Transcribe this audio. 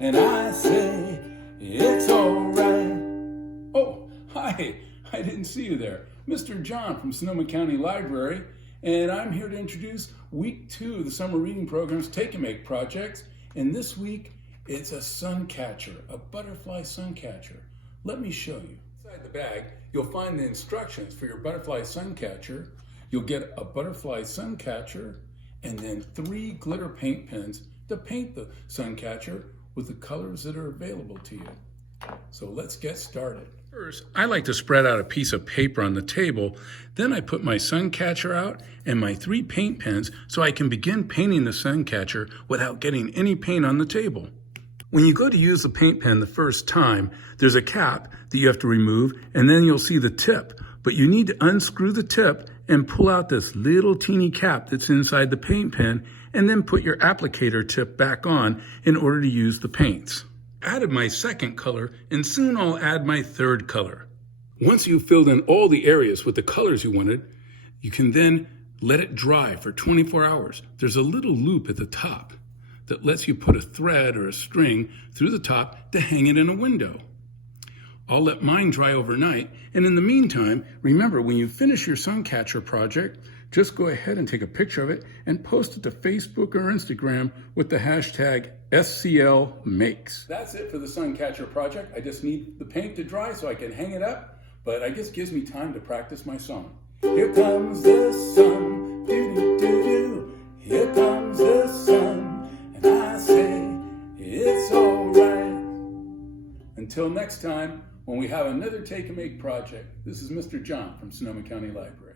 And I say, it's alright. Oh, hi, I didn't see you there. Mr. John from Sonoma County Library, and I'm here to introduce week 2 of the summer reading program's Take and Make projects. And this week, it's a suncatcher, a butterfly suncatcher. Let me show you. Inside the bag, you'll find the instructions for your butterfly suncatcher. You'll get a butterfly suncatcher and then 3 glitter paint pens to paint the suncatcher with the colors that are available to you. So let's get started. First, I like to spread out a piece of paper on the table. Then I put my suncatcher out and my 3 paint pens so I can begin painting the suncatcher without getting any paint on the table. When you go to use the paint pen the first time, there's a cap that you have to remove, and then you'll see the tip. But you need to unscrew the tip and pull out this little teeny cap that's inside the paint pen, and then put your applicator tip back on in order to use the paints. I added my second color, and soon I'll add my third color. Once you've filled in all the areas with the colors you wanted, you can then let it dry for 24 hours. There's a little loop at the top that lets you put a thread or a string through the top to hang it in a window. I'll let mine dry overnight, and in the meantime, remember, when you finish your suncatcher project, just go ahead and take a picture of it and post it to Facebook or Instagram with the hashtag SCL Makes. That's it for the suncatcher project. I just need the paint to dry so I can hang it up, but I guess it gives me time to practice my song. Here comes the sun, doo-doo-doo-doo. Here comes the sun, and I say, it's all right. Until next time, when we have another Take and Make project, this is Mr. John from Sonoma County Library.